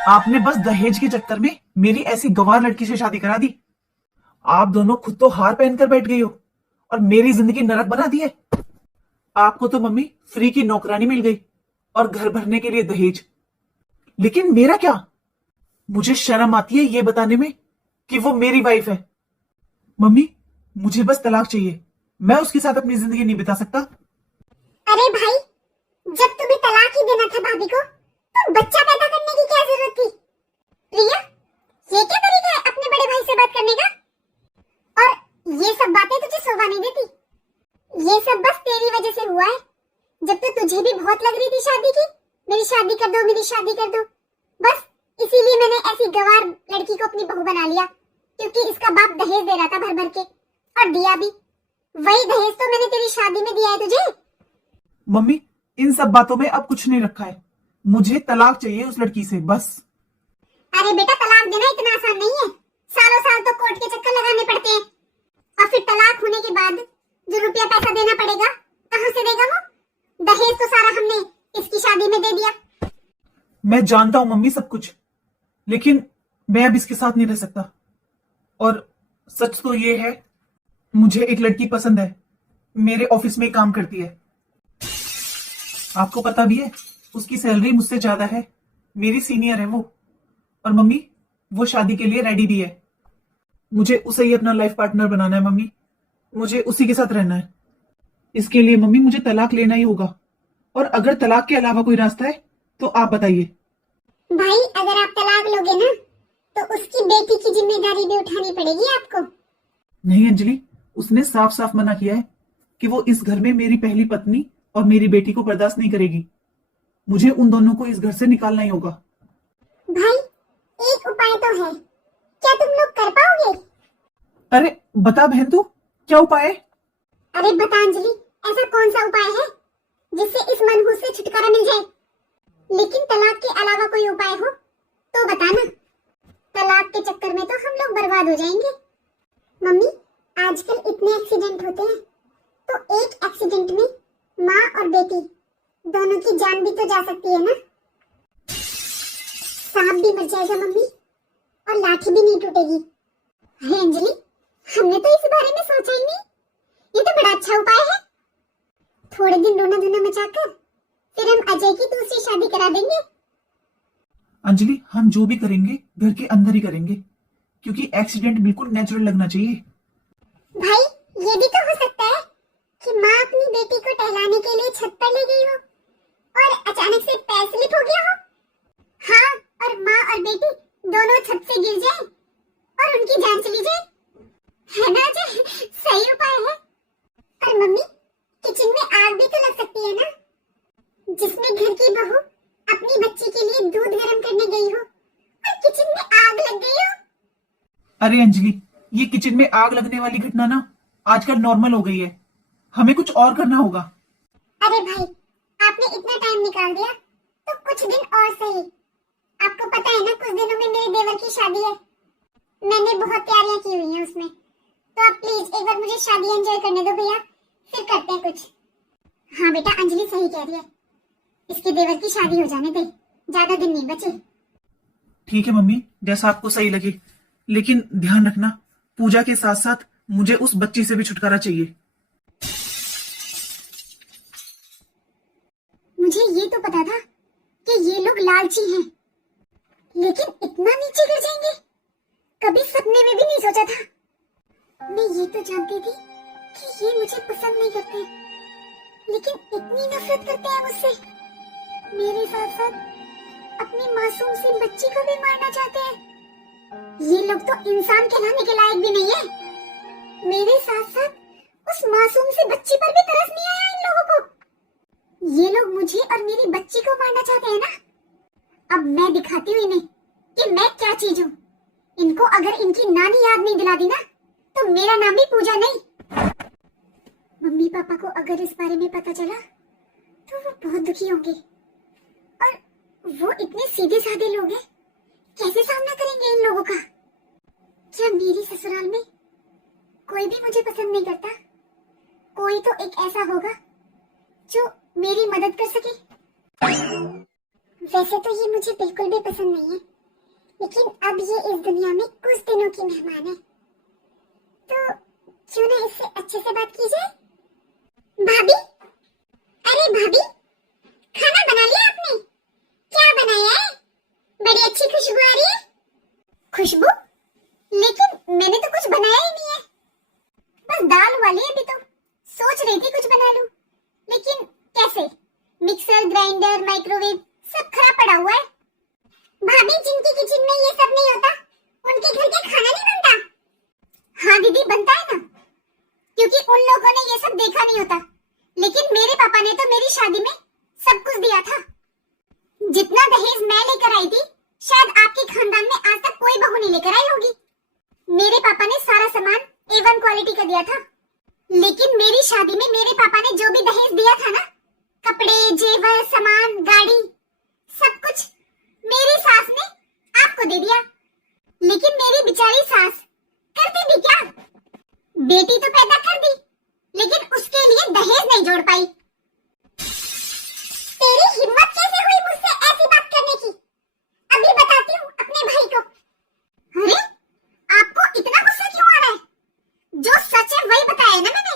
आपने बस दहेज के चक्कर में मेरी ऐसी गंवार लड़की से शादी करा दी। आप दोनों खुद तो हार पहनकर बैठ गई हो और मेरी जिंदगी नरक बना दी है। आपको तो मम्मी फ्री की नौकरानी मिल गई और घर भरने के लिए दहेज, लेकिन मेरा क्या? मुझे शर्म आती है ये बताने में कि वो मेरी वाइफ है। मम्मी, मुझे बस तलाक चाहिए। मैं उसके साथ अपनी जिंदगी नहीं बिता सकता। अरे भाई, जब तुम्हें तलाक ही देना था भाभी को, तो बच्चा पैदा करने की क्या जरूरत थी? प्रिया, ये क्या तरीका है अपने बड़े भाई से बात करने का? और ये सब बातें तुझे शोभा नहीं देती। ये सब बस तेरी वजह से हुआ है। जब तो तुझे भी बहुत लग रही थी शादी की, मेरी शादी कर दो, मेरी शादी कर दो। बस इसीलिए मैंने ऐसी गंवार लड़की को अपनी बहू बना लिया, क्योंकि इसका बाप दहेज दे रहा था भर भर के, और दिया भी। वही दहेज तो मैंने तेरी शादी में दिया है तुझे। मम्मी, इन सब बातों में अब कुछ नहीं रखा है। मुझे तलाक चाहिए उस लड़की से, बस। अरे बेटा, तलाक देना इतना आसान नहीं है। सालों साल तो कोर्ट के चक्कर लगाने पड़ते हैं, और फिर तलाक होने के बाद जो रुपया पैसा देना पड़ेगा, कहाँ से देगा वो? दहेज तो सारा हमने इसकी शादी में दे दिया। मैं जानता हूं मम्मी सब कुछ, लेकिन मैं अब इसके साथ नहीं रह सकता। और सच तो ये है, मुझे एक लड़की पसंद है, मेरे ऑफिस में काम करती है। आपको पता भी है, उसकी सैलरी मुझसे ज्यादा है, मेरी सीनियर है वो। और मम्मी, वो शादी के लिए रेडी भी है। मुझे उसे ही अपना लाइफ पार्टनर बनाना है मम्मी। मुझे उसी के साथ रहना है। इसके लिए मम्मी मुझे तलाक लेना ही होगा। और अगर तलाक के अलावा कोई रास्ता है तो आप बताइए। भाई, अगर आप तलाक लोगे ना, तो उसकी बेटी की जिम्मेदारी भी उठानी पड़ेगी आपको। नहीं अंजलि, उसने साफ साफ मना किया है कि वो इस घर में मेरी पहली पत्नी और मेरी बेटी को बर्दाश्त नहीं करेगी। मुझे उन दोनों को इस घर से निकालना ही होगा। भाई, एक उपाय तो है, क्या तुम लोग कर पाओगे? अरे बता बहन, तू क्या उपाय है? अरे बता अंजलि, ऐसा कौन सा उपाय है जिससे इस मनहूस से छुटकारा मिल जाए? लेकिन तलाक के अलावा कोई उपाय हो तो बताना। तलाक के चक्कर में तो हम लोग बर्बाद हो जाएंगे। मम्मी, आजकल इतने एक्सीडेंट होते हैं, तो एक एक्सीडेंट में माँ और बेटी दोनों की जान भी तो जा सकती है ना। सांप भी मर जाएगा मम्मी, और लाठी भी नहीं टूटेगी। अरे अंजलि, हमने तो इस बारे में सोचा ही नहीं। ये तो बड़ा अच्छा उपाय है। थोड़े दिन रोना धोना मचाकर फिर हम अजय की दूसरी शादी करा देंगे। अंजलि, हम जो भी करेंगे घर के अंदर ही करेंगे, क्योंकि एक्सीडेंट बिल्कुल नेचुरल लगना चाहिए। भाई, ये भी तो हो सकता है कि माँ अपनी बेटी को टहलाने के लिए छत पर ले गई हो और अचानक से पैर स्लिप हो गया हो। हाँ, और माँ और बेटी दोनों छत से गिर जाए और उनकी जान चली जाए। है ना अजय? सही उपाय है। और मम्मी, किचन में आग भी तो लग सकती है ना, जिसमें घर की बहू अपनी बच्ची के लिए दूध गर्म करने गई हो और किचन में आग लग गई हो। अरे अंजलि, ये किचन में आग लगने वाली घटना ना आजकल नॉर्मल हो गई है। हमें कुछ और करना होगा। अरे भाई, आपने इतना टाइम निकाल दिया तो कुछ दिन और सही। आपको पता है ना, कुछ दिनों में मेरे देवर की शादी है। मैंने बहुत तैयारियां की हुई हैं उसमें। तो आप प्लीज एक बार मुझे शादी एंजॉय करने दो भैया, फिर करते हैं कुछ। हाँ बेटा, अंजलि सही कह रही है, इसके देवर की शादी हो जाने दे, ज्यादा दिन नहीं बचे। ठीक है मम्मी, जैसा आपको सही लगे, लेकिन ध्यान रखना, पूजा के साथ साथ मुझे उस बच्ची से भी छुटकारा चाहिए। मुझे ये तो पता था कि ये लोग लालची हैं, लेकिन इतना नीचे गिर जाएंगे कभी सपने में भी नहीं सोचा था। मैं ये तो जानती थी कि ये मुझे पसंद नहीं करते, लेकिन इतनी नफरत करते हैं मुझसे। मेरे साथ साथ अपनी मासूम सी बच्ची को भी मारना चाहते हैं। ये लोग तो इंसान कहलाने के लायक भी नहीं है। मेरे साथ साथ उस मासूम सी बच्ची पर भी तरस नहीं आया इन लोगों को। ये लोग मुझे और मेरी बच्ची को मारना चाहते हैं ना। अब मैं दिखाती हूँ इन्हें कि मैं क्या चीज हूँ। इनको अगर इनकी नानी याद नहीं दिला दी ना, तो मेरा नाम भी पूजा नहीं। मम्मी पापा को अगर इस बारे में पता चला तो वो बहुत दुखी होंगे, और वो इतने सीधे साधे लोग हैं, कैसे सामना करेंगे इन लोगों का? क्या मेरी ससुराल में कोई भी मुझे पसंद नहीं करता? कोई तो एक ऐसा होगा जो मेरी मदद कर सके। वैसे तो ये मुझे बिल्कुल भी पसंद नहीं है, लेकिन अब ये इस दुनिया में कुछ दिनों की मेहमान है, तो क्यों ना इससे अच्छे से बात की जाए। भाभी, अरे भाभी, खाना बना लिया आपने? क्या बनाया है? बड़ी अच्छी खुशबू आ रही है। खुशबू? लेकिन मैंने तो कुछ बनाया ही नहीं है, बस दाल वाली है। अभी तो सोच रही थी कुछ बना लूं, लेकिन कैसे? मिक्सर, ग्राइंडर, माइक्रोवेव सब खराब पड़ा हुआ है। भाभी, जिनके किचन में ये सब नहीं होता, उनके घर के खाना नहीं बनता? हाँ दीदी, बनता है ना, क्योंकि उन लोगों ने ये सब देखा नहीं होता। लेकिन मेरे पापा ने तो मेरी शादी में सब कुछ दिया था। जितना दहेज मैं लेकर आई थी, शायद आपके खानदान में आज तक कोई बहू नहीं लेकर आई होगी। मेरे पापा ने सारा सामान A1 क्वालिटी का दिया था, लेकिन मेरी शादी में मेरे पापा ने जो भी दहेज दिया था ना, कपड़े, जेवर, सामान, गाड़ी, सब कुछ मेरी सास ने आपको दे दिया। लेकिन मेरी बेचारी सास करती भी क्या? बेटी तो पैदा कर दी, लेकिन उसके लिए दहेज नहीं जोड़ पाई। तेरी हिम्मत कैसे हुई मुझसे ऐसी बात करने की? अभी बताती हूँ अपने भाई को। अरे, आपको इतना गुस्सा क्यों आ रहा है? जो सच है वही बताया ना मैंने।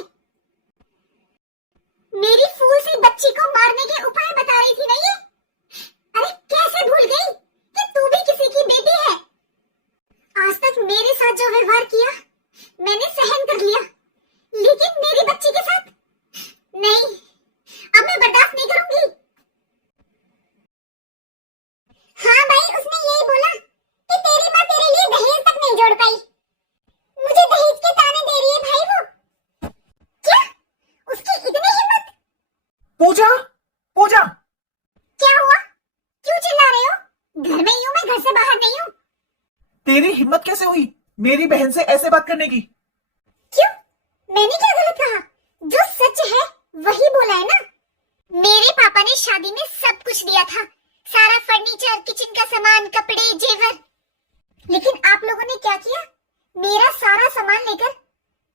मेरी फूल सी बच्ची को मारने के उपाय बता रही थी ना ये। अरे कैसे भूल गई कि तू भी किसी की बेटी है? आज तक मेरे साथ जो व्यवहार किया मैंने सहन कर लिया, लेकिन मेरी बच्ची के साथ नहीं, अब मैं बर्दाश्त नहीं करूंगी। हाँ भाई, उसने यही बोला कि तेरी माँ तेरे लिए दहेज तक नहीं जोड़ पाई। मुझे दहेज के ताने दे रही है भाई वो। क्या? उसकी इतनी हिम्मत? पूजा, पूजा, क्या हुआ? क्यों चिल्ला रहे हो? घर में ही हूँ मैं, घर से बाहर नहीं हूँ। तेरी हिम्मत कैसे हुई मेरी बहन से ऐसे बात करने की? क्यों? मैंने क्या गलत कहा? जो सच है वही बोला है ना। मेरे पापा ने शादी में सब कुछ दिया था, सारा फर्नीचर, किचन का सामान, कपड़े, जेवर। लेकिन आप लोगों ने क्या किया? मेरा सारा सामान लेकर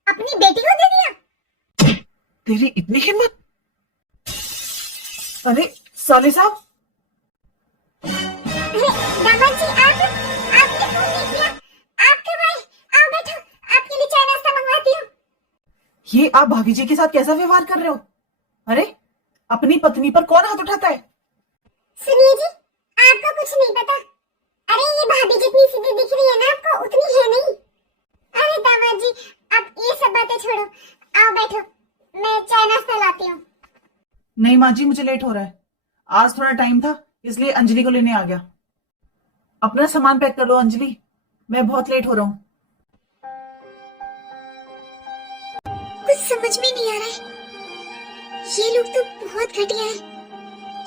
अपनी बेटी को दे दिया। तेरी इतनी हिम्मत? अरे साले साहब, अरे दामाद जी, आपने फोन नहीं किया। आप कब आए? आओ बैठो, आपके लिए चाय नाश्ता मंगवाती हूँ। ये आप भाभी जी के साथ कैसा व्यवहार कर रहे हो? अरे, अपनी पत्नी पर कौन हाथ उठाता है? सुनिए जी, आपको कुछ नहीं पता। अरे ये भाभी जितनी सीधी दिख रही है ना आपको, उतनी है नहीं। अरे दामाद जी, अब ये सब बातें छोड़ो, आओ बैठो, मैं चाय नाश्ता लाती हूँ। नहीं माँ जी, मुझे लेट हो रहा है। आज थोड़ा टाइम था, इसलिए अंजलि को लेने आ गया। अपना सामान पैक कर लो अंजलि, मैं बहुत लेट हो रहा हूँ। कुछ समझ में नहीं आ रहा है, ये लोग तो बहुत घटिया है।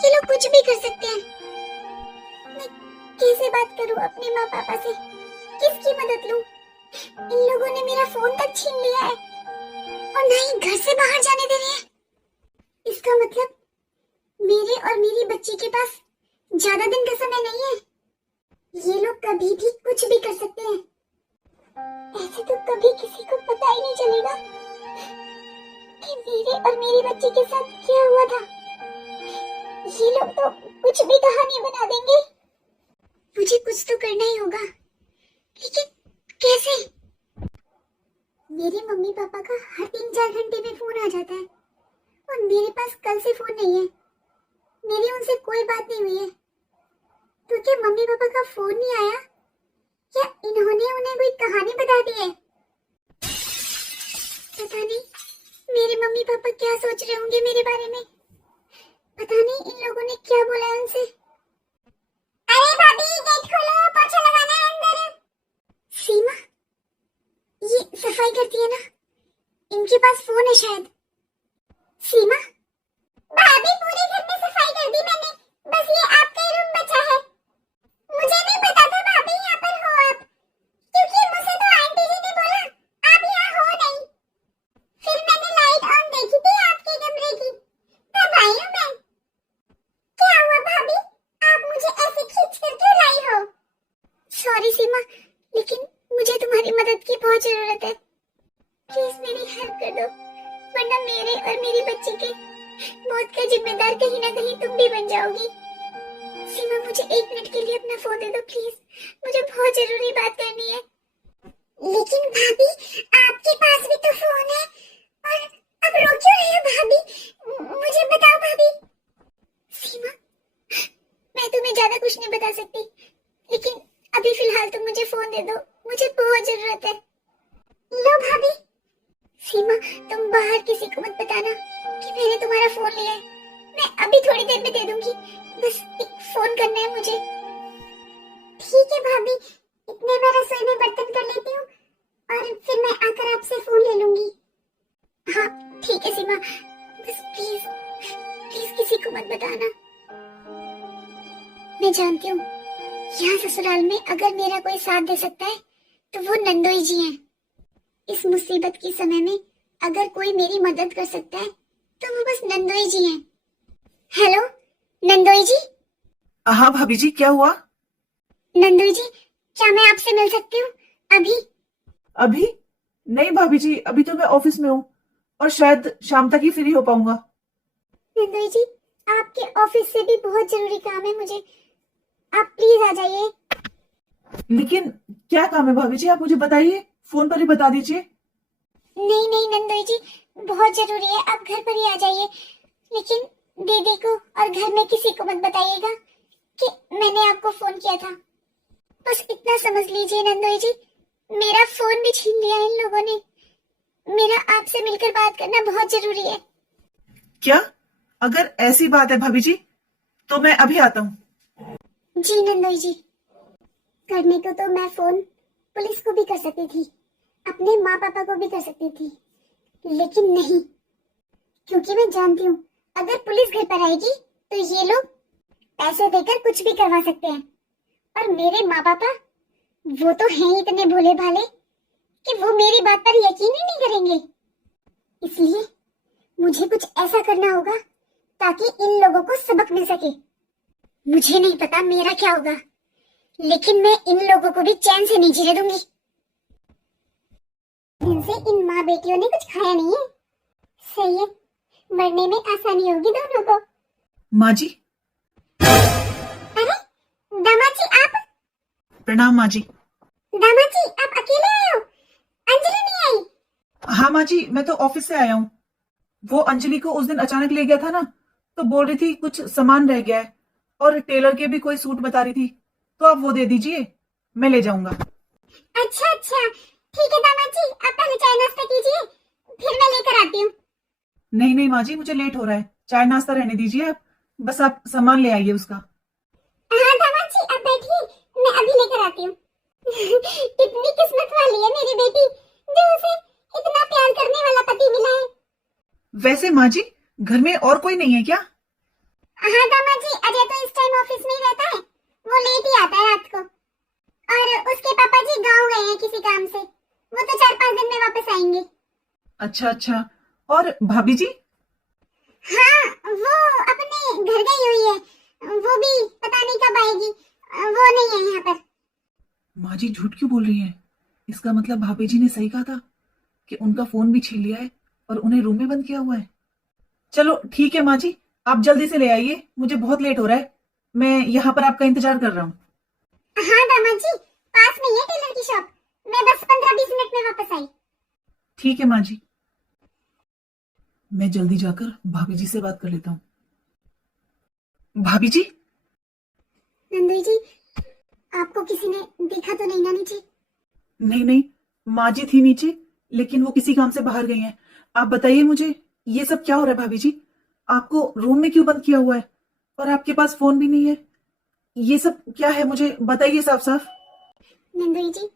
ये लोग कुछ भी कर सकते हैं। मैं कैसे बात करूं अपने माँ पापा से? किसकी मदद लूं? इन लोगों ने मेरा फोन तक छीन लिया है और ना ही घर से बाहर जाने दे रहे हैं। इसका मतलब मेरे और मेरी बच्ची के पास ज्यादा दिन का समय नहीं है। ये लोग कभी भी कुछ भी कर सकते हैं। ऐसे तो कभी किसी को पता ही नहीं चलेगा कि मेरे और मेरी बच्ची के साथ क्या हुआ था। ये लोग तो कुछ भी कहानी बना देंगे। मुझे कुछ तो करना ही होगा, लेकिन कैसे? मेरे मम्मी पापा का हर 3-4 घंटे में फोन आ जाता है और मेरे पास कल से फोन नहीं है। मेरी उनसे कोई बात नहीं हुई है, तो क्या मम्मी पापा का फोन नहीं आया या इन्होंने उन्हें कोई कहानी बता दी है? पता नहीं मेरे मम्मी पापा क्या सोच रहे होंगे मेरे बारे में। पता नहीं इन लोगों ने क्या बोला है उनसे। अरे भाभी, गेट खोलो, पोछा लगाना है अंदर। सीमा, ये सफाई करती है ना, इनके पास फोन है शायद। सीमा, भाभी पूरे घर में सफाई कर दी मैंने, बस ये आपका ही रूम बचा है। मुझे नहीं पता था भाभी यहाँ पर हो आप, क्योंकि मुझसे तो आंटी जी ने बोला आप यहाँ हो नहीं। फिर मैंने लाइट ऑन देखी थी आपके कमरे की, तब आई हूँ मैं। क्या हुआ भाभी, आप मुझे ऐसे खींच कर क्यों लाई हो? सॉरी सीमा, लेकिन मुझे तुम्हारी मदद की बहुत जरूरत है। प्लीज मेरी हेल्प कर दो, वरना मेरे और मेरी बच्ची के मौत का जिम्मेदार कहीं ना कहीं तुम भी बन जाओगी। सीमा, मुझे 1 मिनट के लिए अपना फोन दे दो प्लीज, मुझे बहुत जरूरी बात करनी है। लेकिन भाभी, आपके पास भी तो फोन है, और अब रो क्यों रही हो भाभी? मुझे बताओ भाभी। सीमा, मैं तुम्हें ज्यादा कुछ नहीं बता सकती, लेकिन अभी फिलहाल तुम मुझे फोन दे दो, मुझे बहुत जरूरत है। लो भाभी। सीमा, तुम बाहर किसी को मत बताना कि मैंने तुम्हारा फोन लिया है। मैं अभी थोड़ी देर में दे दूंगी, बस एक फोन करना है मुझे। ठीक है भाभी, इतने में रसोई में बर्तन कर लेती हूँ और फिर मैं आकर आपसे फोन ले लूंगी। हाँ ठीक है सीमा, बस प्लीज प्लीज किसी को मत बताना। मैं जानती हूँ यहाँ ससुराल में अगर मेरा कोई साथ दे सकता है तो वो नंदोई जी हैं। इस मुसीबत के समय में अगर कोई मेरी मदद कर सकता है तो वो बस नंदोई जी हैं। हेलो नंदोई जी। हाँ भाभी जी, क्या हुआ? नंदोई जी, क्या मैं आपसे मिल सकती हूँ अभी? अभी नहीं भाभी जी, अभी तो मैं ऑफिस में हूँ और शायद शाम तक ही फ्री हो पाऊंगा। नंदोई जी, आपके ऑफिस से भी बहुत जरूरी काम है मुझे, आप प्लीज आ जाइए। लेकिन क्या काम है भाभी जी, आप मुझे बताइए, फोन पर ही बता दीजिए। नहीं नहीं नंदोई जी, बहुत जरूरी है, आप घर पर ही आ जाइए। लेकिन दीदी को और घर में किसी को मत बताइएगा कि मैंने आपको फोन किया था। बस इतना समझ लीजिए नंदोई जी, मेरा फोन भी छीन लिया इन लोगों ने। मेरा आपसे मिलकर बात करना बहुत जरूरी है। क्या? अगर ऐसी बात है भाभी जी तो मैं अभी आता हूँ। जी नंदोई जी, करने को तो मैं फोन पुलिस को भी कर सकती थी, अपने माँ पापा को भी कर सकती थी, लेकिन नहीं, क्योंकि मैं जानती हूँ अगर पुलिस घर पर आएगी तो ये लोग पैसे देकर कुछ भी करवा सकते हैं। और मेरे माँ पापा वो तो हैं इतने भोले भाले कि वो मेरी बात पर यकीन ही नहीं करेंगे। इसलिए मुझे कुछ ऐसा करना होगा ताकि इन लोगों को सबक मिल सके। मुझे नहीं पता मेरा क्या होगा, लेकिन मैं इन लोगों को भी चैन से नहीं जीने दूंगी। इनसे इन माँ बेटियों ने कुछ खाया नहीं है, सही है, मरने में आसानी होगी दोनों को। माँ जी। अरे दामाद जी आप? प्रणाम माँ जी। दामाद जी आप अकेले आए हो? अंजलि नहीं आई? हाँ माँ जी, मैं तो ऑफिस से आया हूँ। वो अंजलि को उस दिन अचानक ले गया था ना, तो बोल रही थी कुछ सामान रह गया है और टेलर के भी कोई सूट बता रही थी, तो आप वो दे दीजिए, मैं ले जाऊंगा। अच्छा अच्छा, ठीक है दामाद जी, आप पहले चाय नाश्ता कीजिए, फिर मैं लेकर आती हूँ। नहीं नहीं माँ जी, मुझे लेट हो रहा है, चाय नाश्ता रहने दीजिए आप, बस आप सामान ले आइए उसका। हाँ दामाद जी आप बैठिए, मैं अभी लेकर आती हूँ। कितनी किस्मत वाली है मेरी बेटी जो उसे इतना प्यार करने वाला पति मिला है। वैसे माँ जी, घर में और कोई नहीं है क्या? हाँ दामाद जी, अजय तो इस टाइम ऑफिस में ही रहता है, वो लेट ही आता है रात को। और उसके पापा जी गांव गए हैं किसी काम से, वो तो 4-5 दिन में वापस आएंगे। अच्छा अच्छा, और भाभी जी? हाँ वो अपने घर गई हुई है, वो भी पता नहीं कब आएगी, वो नहीं है यहाँ पर। माँ जी झूठ क्यों बोल रही हैं? इसका मतलब भाभी जी ने सही कहा था कि उनका फोन भी छीन लिया है और उन्हें रूम में बंद किया हुआ है। चलो ठीक है माँ जी, आप जल्दी से ले आइए, मुझे बहुत लेट हो रहा है, मैं यहाँ पर आपका इंतजार कर रहा हूँ। हाँ दामाद जी, पास में ही है टेलर की शॉप, मैं बस 15-20 मिनट में वापस आई। ठीक है माँ जी, मैं जल्दी जाकर भाभी जी से बात कर लेता हूँ। भाभी जी? नंदोई जी, आपको किसी ने देखा तो नहीं ना नीचे? नहीं नहीं, माँ जी थी नीचे, लेकिन वो किसी काम से बाहर गई हैं। आप बताइए मुझे, ये सब क्या हो रहा है भाभी जी? आपको रूम में क्यों बंद किया हुआ है और आपके पास फोन भी नहीं है? ये सब क्या है, मुझे बताइए साफ साफ। नंदोई जी,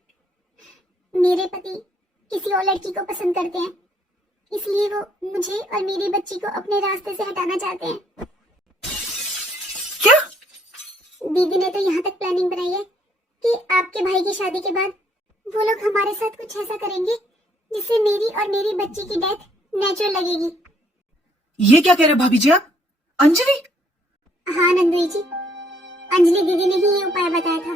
मेरे पति किसी और लड़की को पसंद करते हैं, इसलिए वो मुझे और मेरी बच्ची को अपने रास्ते से हटाना चाहते हैं। क्या? दीदी ने तो यहाँ तक प्लानिंग बनाई है कि आपके भाई की शादी के बाद वो लोग हमारे साथ कुछ ऐसा करेंगे जिससे मेरी और मेरी बच्ची की डेथ नेचुरल लगेगी। ये क्या कह रहे भाभी जी आप? अंजलि? हाँ नंदोई जी, अंजलि दीदी ने ही ये उपाय बताया था,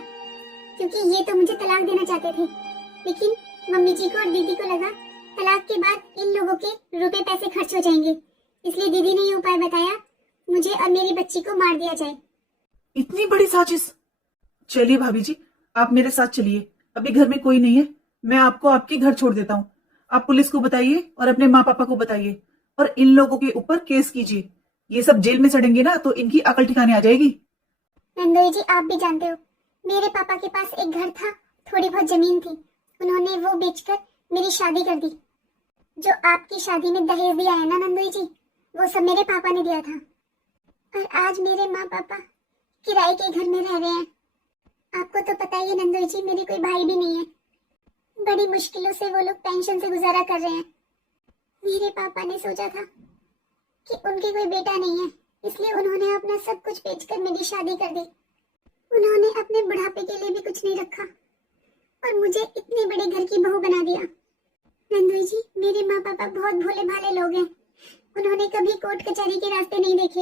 क्योंकि ये तो मुझे तलाक देना चाहते थे, लेकिन मम्मी जी को और दीदी को लगा तलाक के बाद इन लोगों के रुपए पैसे खर्च हो जाएंगे, इसलिए दीदी ने ये उपाय बताया मुझे और मेरी बच्ची को मार दिया जाए। इतनी बड़ी साजिश। चलिए भाभी जी, आप मेरे साथ चलिए। अभी घर में कोई नहीं है, मैं आपको आपके घर छोड़ देता हूँ। आप पुलिस को बताइए और अपने माँ पापा को बताइए और इन लोगों के ऊपर केस कीजिए। ये सब जेल में सड़ेंगे ना तो इनकी अकल ठिकाने आ जाएगी। नंदोई जी, आप भी जानते हो मेरे पापा के पास एक घर था, थोड़ी बहुत जमीन थी, उन्होंने वो बेचकर मेरी शादी कर दी। जो आपकी शादी में दहेज दिया है ना नंदोई जी, वो सब मेरे पापा ने दिया था। और आज मेरे माँ पापा किराए के घर में रह रहे हैं। आपको तो पता ही है नंदोई जी, मेरे कोई भाई भी नहीं है। बड़ी मुश्किलों से वो लोग पेंशन से गुजारा कर रहे हैं। मेरे पापा ने सोचा था कि उनके कोई बेटा नहीं है, इसलिए उन्होंने अपना सब कुछ बेचकर मेरी शादी कर दी। उन्होंने अपने बुढ़ापे के लिए भी कुछ नहीं रखा और मुझे इतने बड़े घर की बहू बना दिया। नंदोई जी, मेरे माँ पापा बहुत भोले भाले लोग हैं। उन्होंने कभी कोर्ट कचहरी के रास्ते नहीं देखे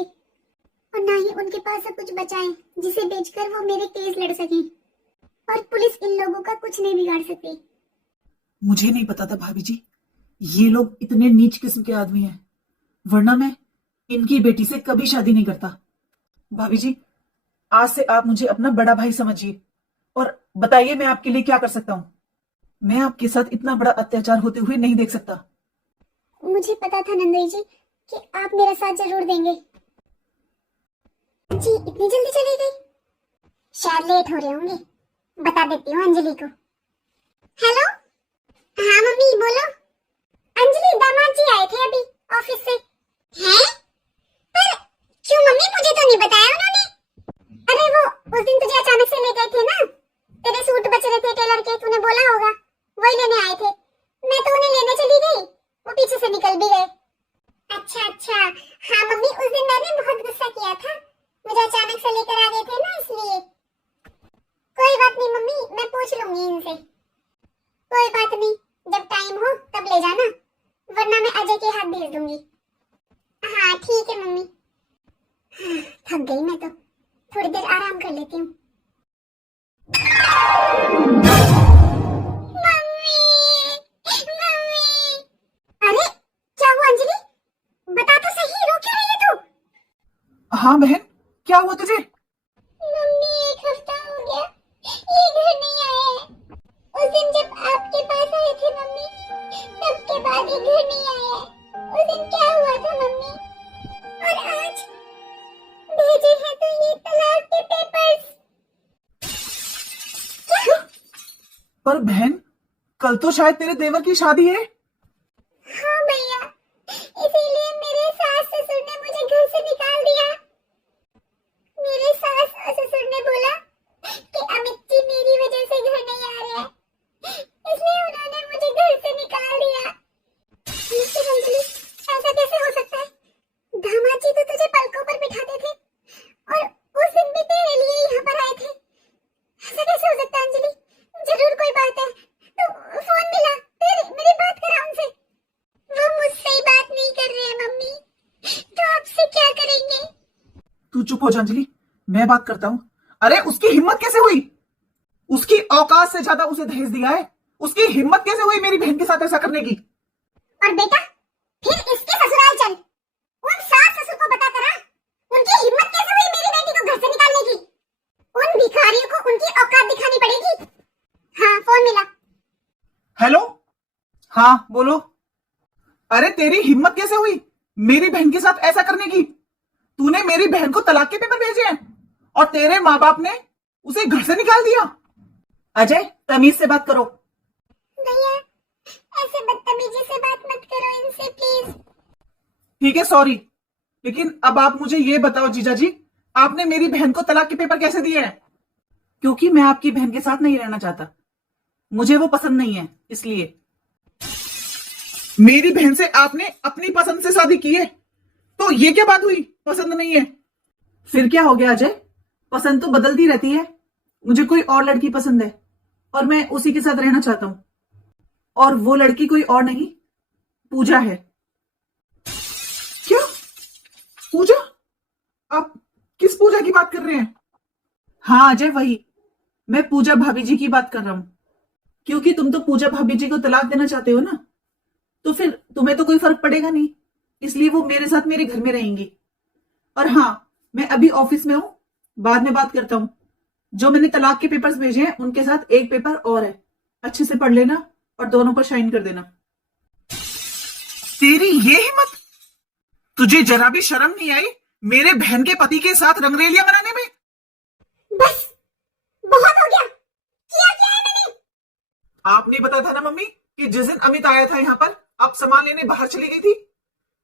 और ना ही उनके पास सब कुछ बचा है जिसे बेचकर वो मेरे केस लड़ सकें। और पुलिस इन लोगों का कुछ नहीं बिगाड़ सकती। मुझे नहीं पता था भाभी जी, ये लोग इतने नीच किस्म के आदमी हैं, वरना मैं इनकी बेटी से कभी शादी नहीं करता। भाभी जी, आज से आप मुझे अपना बड़ा भाई समझिए और बताइए मैं आपके लिए क्या कर सकता हूँ। मैं आपके साथ इतना बड़ा अत्याचार होते हुए नहीं देख सकता। मुझे पता था नंदोई जी कि आप मेरा साथ जरूर देंगे। जी इतनी जल्दी चली गई? शायद लेट हो रहे होंगे, बता देती हूँ अंजलि को। हेलो, हाँ मम्मी बोलो। अंजलि, दामाद जी आए थे अभी ऑफिस से। हैं? पर क्यों मम्मी, मुझे तो नहीं बताया उन्होंने। अरे वो उस दिन तुझे अचानक से ले गए थे ना, तेरे सूट बच रहे थे टेलर के, तूने बोला होगा, वही लेने आए थे। मैं तो उन्हें लेने चली गई, वो पीछे से निकल भी गए। अच्छा, हाँ मम्मी, उस दिन मैंने बहुत गुस्सा किया था, मुझे अचानक से लेकर आ गए थे ना इसलिए। कोई बात नहीं मम्मी, मैं पूछ लूंगी इनसे। कोई बात नहीं, जब टाइम हो तब ले जाना, वरना मैं अजय के हाथ भेज दूंगी। हाँ ठीक है मम्मी। थक गई मैं तो, थोड़ी देर आराम कर लेती हूँ। Mummy, mummy. अरे क्या हुआ अंजलि, बता तो सही, रो क्यों रही है तू? हाँ बहन, क्या हुआ तुझे? मम्मी, एक हफ्ता हो गया ये घर नहीं आया है। उस दिन जब आपके पास आए थे मम्मी, तब के बाद ये घर नहीं आया है। उस दिन क्या हुआ था मम्मी? और आज भेजे हैं तो ये तलाक के पेपर्स। क्या? पर बहन, कल तो शायद तेरे देवर की शादी है। हाँ भैया, इसीलिए मेरे सास ससुर ने मुझे घर से निकाल दिया। मेरे सास और ससुर ने बोला कि अमित जी मेरी वजह से घर नहीं आ रहे हैं, इसलिए उन्होंने मुझे घर से निकाल दिया। लेकिन अंजलि, ऐसा कैसे हो सकता है? दामाद जी तो तुझे पलकों पर बिठाते थे और उस दिन भी तेरे लिए यहाँ पर आए थे। ऐसा कैसे हो सकता है अंजलि? जरूर कोई बात है, तो फोन मिला, मेरी बात करा उनसे। वो मुझसे ही बात नहीं कर रहे हैं मम्मी, तो आपसे क्या करेंगे? तू चुप हो जा अंजलि, मैं बात करता हूँ। अरे उसकी हिम्मत कैसे हुई? उसकी औकात से ज्यादा उसे दहेज दिया है, उसकी हिम्मत कैसे हुई मेरी बहन के साथ ऐसा करने की? और बेटा, फिर इसके ससुराल चल, उन सास ससुर को बता करा, उनकी हिम्मत कैसे हुई मेरी बेटी को घर से निकालने की? उन भिखारियों को उनकी औकात दिखानी पड़ेगी। हाँ, फोन मिला। हेलो, हाँ बोलो। अरे तेरी हिम्मत कैसे हुई मेरी बहन के साथ ऐसा करने की? तूने मेरी बहन को तलाक के पेपर भेजे हैं और तेरे माँ बाप ने उसे घर से निकाल दिया। अजय, तमीज से बात करो। भैया, ऐसे बदतमीजी से बात मत करो इनसे प्लीज। ठीक है, सॉरी, लेकिन अब आप मुझे ये बताओ जीजा जी, आपने मेरी बहन को तलाक के पेपर कैसे दिए हैं? क्योंकि मैं आपकी बहन के साथ नहीं रहना चाहता, मुझे वो पसंद नहीं है, इसलिए। मेरी बहन से आपने अपनी पसंद से शादी की है, तो ये क्या बात हुई पसंद नहीं है? फिर क्या हो गया अजय, पसंद तो बदलती रहती है। मुझे कोई और लड़की पसंद है और मैं उसी के साथ रहना चाहता हूं, और वो लड़की कोई और नहीं, पूजा है। क्या? पूजा? आप किस पूजा की बात कर रहे हैं? हाँ अजय, वही, मैं पूजा भाभी जी की बात कर रहा हूं। क्योंकि तुम तो पूजा भाभी जी को तलाक देना चाहते हो ना, तो फिर तुम्हें तो कोई फर्क पड़ेगा नहीं, इसलिए वो मेरे साथ मेरे घर में रहेंगी। और हाँ, मैं अभी ऑफिस में हूं, बाद में बात करता हूँ। जो मैंने तलाक के पेपर्स भेजे हैं उनके साथ एक पेपर और है, अच्छे से पढ़ लेना और दोनों पर साइन कर देना। तेरी ये हिम्मत! तुझे जरा भी शर्म नहीं आई मेरे बहन के पति के साथ रंगरेलियां मनाने में? बस बहुत हो गया, किया क्या है मैंने? आपने बताया था ना मम्मी कि जिस दिन अमित आया था यहाँ पर आप सामान लेने बाहर चली गई थी,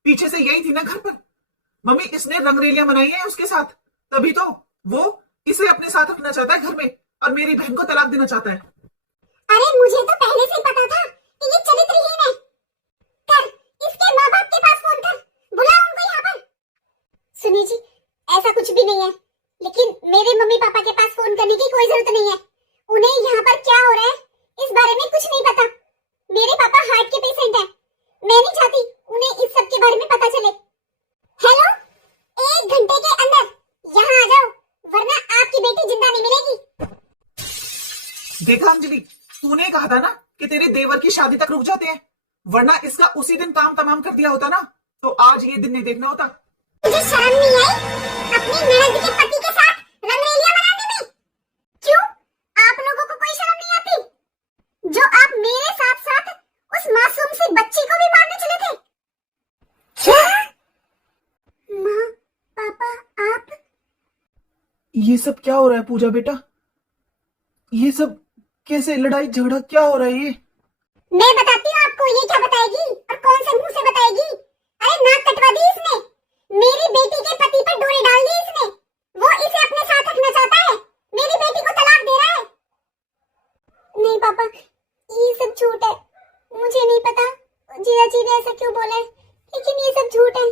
पीछे से यही थी ना घर पर। मम्मी इसने रंगरेलियां मनाई है उसके साथ, तभी तो वो इसे अपने साथ रखना चाहता है घर में और मेरी बहन को तलाक देना चाहता है। अरे मुझे तो पहले से ही पता था कि ये चरित्रहीन है। कर इसके माँ बाप के पास फोन कर, बुला उनको यहाँ पर। सुनिए जी, ऐसा कुछ भी नहीं है, लेकिन मेरे मम्मी पापा के पास फोन करने की कोई जरूरत नहीं है। उन्हें यहाँ पर क्या हो रहा है इस बारे में कुछ नहीं पता। मेरे पापा हार्ट के पेशेंट हैं, मैं नहीं चाहती उन्हें इस सब के बारे में पता चले। हेलो, 1 घंटे के अंदर यहाँ आ जाओ, वरना आपकी बेटी जिंदा नहीं मिलेगी। देखा अंजलि, तूने कहा था ना कि तेरे देवर की शादी तक रुक जाते हैं, वरना इसका उसी दिन काम तमाम कर दिया होता ना, तो आज ये दिन नहीं देखना होता। मुझे शर्म नहीं आई अपनी ननद के पति के साथ रंगरेलियां मनाने में? क्यों, आप लोगों को कोई शर्म नहीं आती? जो आप मेरे साथ साथ उस मासूम सी बच्ची को भी मारने चले थे। क्या? माँ, पापा, आप? ये सब क्या हो रहा है पूजा बेटा? ये सब कैसे, लड़ाई झगड़ा क्या हो रहा है ये? मैं बताती हूँ आपको, ये क्या बताएगी और कौन से मुंह से बताएगी? अरे नाक कटवा दी इसने, मेरी बेटी के पति पर डोरे डाल दी इसने। वो इसे अपने साथ रखना चाहता है, मेरी बेटी को तलाक दे रहा है। नहीं पापा, ये सब झूठ है, मुझे नहीं पता जीजा जी ने ऐसा क्यों बोला है, लेकिन ये सब झूठ है।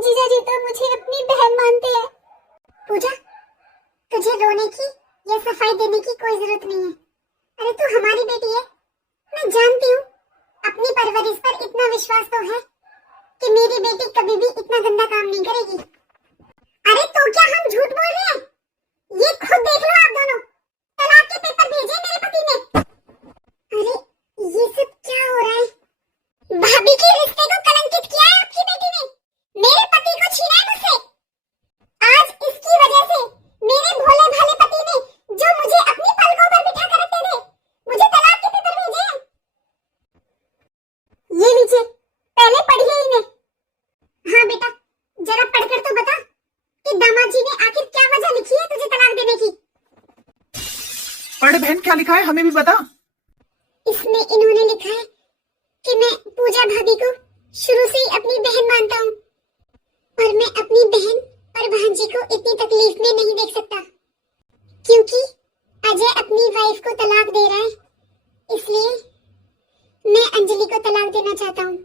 जीजा जी तो मुझे अपनी बहन मानते हैं। पूजा, तुझे रोने की या सफाई देने की कोई जरूरत नहीं है। अरे तू हमारी बेटी है, मैं जानती हूँ अपनी परवरिश पर इतना विश्वास तो है कि मेरी बेटी कभी भी इतना गंदा काम नहीं करेगी। अरे तो क्या हम झूठ बोल रहे हैं? ये खुद देख लो आप दोनों, तलाक के पेपर भेजे मेरे पति ने। अरे ये सब क्या हो रहा है? भाभी के रिश्ते को कलंकित किया है आपकी बेटी ने, मेरे पति को छीना है मुझसे। आज इसकी वजह से मेरे भोले भाले पति ने, जो मुझे अपनी पलकों पर बिठा कर रखते थे, मुझे तलाक के पेपर भेजे हैं। ये लीजिए, पहले पढ़िए इन्हें। हाँ बेटा, जरा पढ़कर तो बता कि दामाद जी ने आखिर क्या वजह लिखी है तुझे तलाक देने की। पढ़ बहन, क्या लिखा है हमें भी बता। इसमें इन्होंने लिखा है कि मैं पूजा भाभी को शुरू से ही अपनी बहन मानता हूँ और मैं अपनी बहन और भांजी को इतनी तकलीफ में नहीं देख सकता, क्योंकि अजय अपनी वाइफ को तलाक दे रहा है, इसलिए मैं अंजलि को तलाक देना चाहता हूँ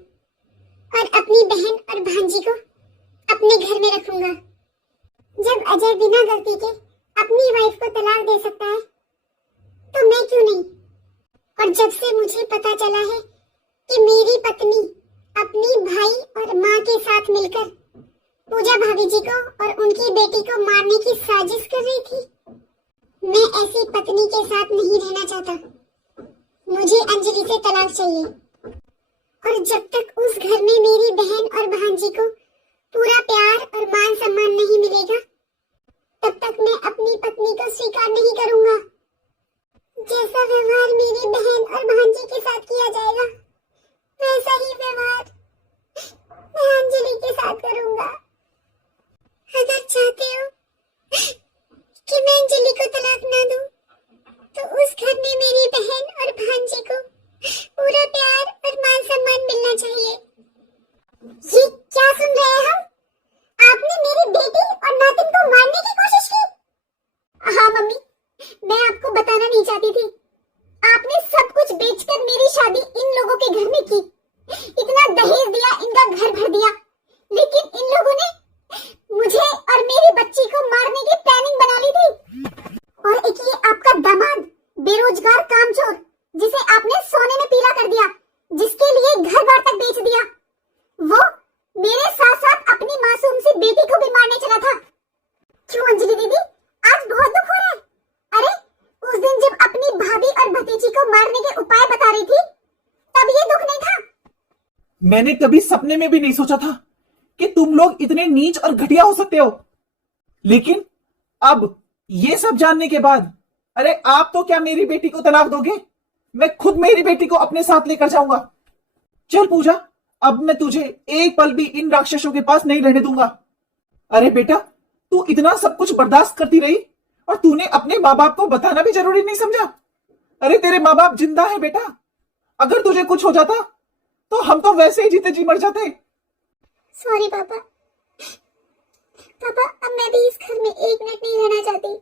और अपनी बहन और भांजी को अपने घर में रखूंगा। जब अजय बिना गलती के अपनी वाइफ को तलाक दे सकता है, तो मैं क्यों नहीं? और जब से मुझे पता चला है कि मेरी पत्नी अपनी भाई और माँ के साथ मिलकर पूजा भाभी जी को और उनकी बेटी को मारने की साजिश कर रही थी, मैं ऐसी पत्नी के साथ नहीं रहना चाहता। मुझे अंजलि से तलाक चाहिए, और जब तक उस घर में मेरी बहन और भांजी को पूरा प्यार और मान सम्मान नहीं मिलेगा, तब तक मैं अपनी पत्नी को स्वीकार नहीं करूंगा। जैसा व्यवहार मेरी बहन और भांजी के साथ किया जाएगा, वैसा ही व्यवहार मैं अंजलि के साथ करूंगा। अगर चाहते हो कि मैं अंजलि को तलाक ना दूं, तो उस घर में मेरी बहन और भांजी को पूरा प्यार और मान सम्मान मिलना चाहिए। ये क्या सुन रहे हैं हम? आपने मेरी बेटी और नातिन को मारने की कोशिश की? हाँ मम्मी, मैं आपको बताना नहीं चाहती थी। आपने सब कुछ बेचकर मेरी शादी इन लोगों के घर में की, इतना दहेज दिया, इनका घर भर दिया, लेकिन इन लोगों ने मुझे और मेरी बच्ची को मारने की प्लानिंग बना ली थी। और एक ये आपका दामाद, बेरोजगार कामचोर, जिसे आपने सोने में पीला कर दिया, जिसके लिए घर बार तक बेच दिया, वो मेरे साथ साथ अपनी मासूम सी बेटी को भी मारने चला था। क्यों अंजलि दीदी, आज बहुत दुख हो रहा है? अरे उस दिन जब अपनी भाभी और भतीजी को मारने के उपाय बता रही थी, तब ये दुख नहीं था। मैंने कभी सपने में भी नहीं सोचा था कि तुम लोग इतने नीच और घटिया हो सकते हो, लेकिन अब ये सब जानने के बाद, अरे आप तो क्या मेरी बेटी को तलाक दोगे? मैं खुद मेरी बेटी को अपने साथ लेकर जाऊंगा। चल पूजा, अब मैं तुझे एक पल भी इन राक्षसों के पास नहीं रहने दूंगा। अरे बेटा, तू इतना सब कुछ बर्दाश्त करती रही और तूने अपने माँ बाप को बताना भी जरूरी नहीं समझा। अरे तेरे माँ बाप जिंदा है बेटा, अगर तुझे कुछ हो जाता तो हम तो वैसे ही जीते जी मर जाते। सॉरी पापा। पापा, अब मैं भी इस घर में एक मिनट नहीं रहना चाहती।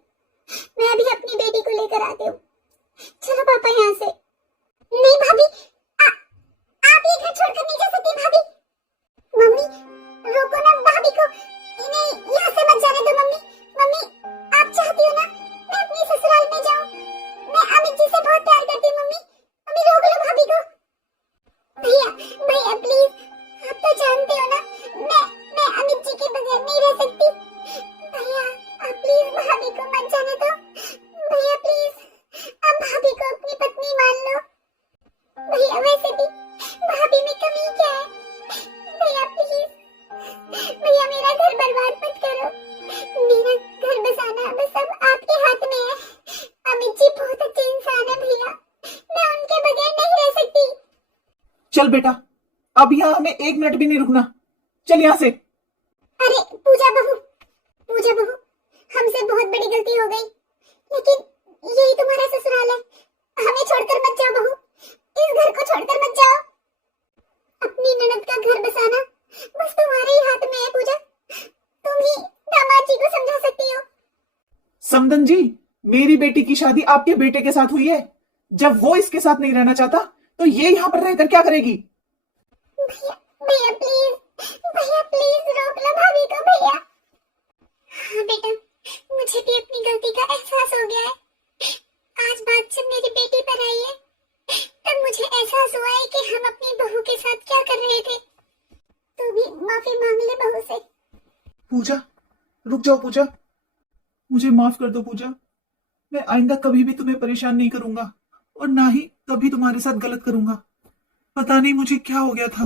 मैं अभी अपनी बेटी को लेकर आती हूँ। चलो पापा यहाँ से। नहीं भाभी, आप ये घर छोड़कर नहीं जा सकती भाभी। मम्मी रोको ना भाभी को, इन्हें यहाँ से मत जाने दो मम्मी। मम्मी, आप चाहती हो ना मैं अपनी ससुराल में जाऊँ? मैं अमित जी से बहुत प्यार करती हूँ मम्मी। मम्मी रोक लो भाभी को। भैया भैया प्लीज, आप तो जानते हो ना मैं अमित जी के बगैर नहीं रह सकती। भैया आप प्लीज भाभी को मत जाने दो। भैया प्लीज, आप भाभी को अपनी पत्नी मान लो। भैया वैसे भी भाभी में कमी क्या है? भैया प्लीज, भैया मेरा घर बर्बाद मत करो। मेरा घर बसाना बस अब आपके हाथ में है। अमित जी बहुत अच्छे इंसान है भैया, मैं उनके बगैर नहीं रह सकती। चल बेटा, अब यहाँ हमें एक मिनट भी नहीं रुकना। चल यहाँ से। अरे पूजा बहू, पूजा बहू, हमसे बहुत बड़ी गलती हो गई, लेकिन यही तुम्हारा ससुराल है। हमें छोड़कर मत जाओ बहू, इस घर को छोड़कर मत जाओ। अपनी ननद का घर बसाना बस तुम्हारे ही हाथ में है पूजा। तुम ही दामाद जी को समझा सकती हो। समदन जी, मेरी बेटी की शादी आपके बेटे के साथ हुई है। जब वो इसके साथ नहीं रहना चाहता तो ये यहाँ पर रहकर क्या करेगी? भैया भैया प्लीज रोक लो भाभी को भैया। हाँ बेटा, मुझे भी अपनी गलती का एहसास हो गया है। आज बात जब मेरी बेटी पर आई है तब मुझे एहसास हुआ है कि हम अपनी बहू के साथ क्या कर रहे थे। तू भी माफी मांग ले बहू से। पूजा रुक जाओ पूजा, मुझे माफ कर दो पूजा। मैं आइंदा कभी भी तुम्हें परेशान नहीं करूंगा और ना ही कभी तुम्हारे साथ गलत करूंगा। पता नहीं मुझे क्या हो गया था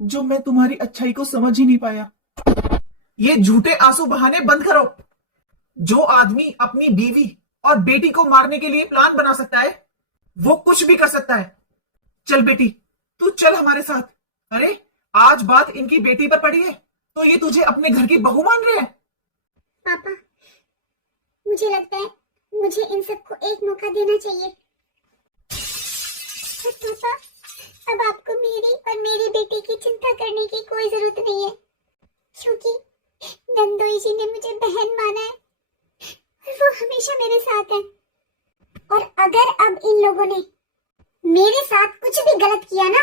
जो मैं तुम्हारी अच्छाई को समझ ही नहीं पाया। ये झूठे आंसू बहाने बंद करो। जो आदमी अपनी बीवी और बेटी को मारने के लिए प्लान बना सकता है वो कुछ भी कर सकता है। चल बेटी, तू चल हमारे साथ। अरे आज बात इनकी बेटी पर पड़ी है तो ये तुझे अपने घर की बहू मान रहे हैं। पापा, मुझे लगता है मुझे इन सबको एक मौका देना चाहिए। पापा, अब आपको मेरी और मेरी बेटी की चिंता करने की कोई जरूरत नहीं है, क्योंकि नंदोई जी ने मुझे बहन माना है और वो हमेशा मेरे साथ है। और अगर अब इन लोगों ने मेरे साथ कुछ भी गलत किया ना,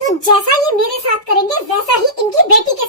तो जैसा ये मेरे साथ करेंगे वैसा ही इनकी बेटी के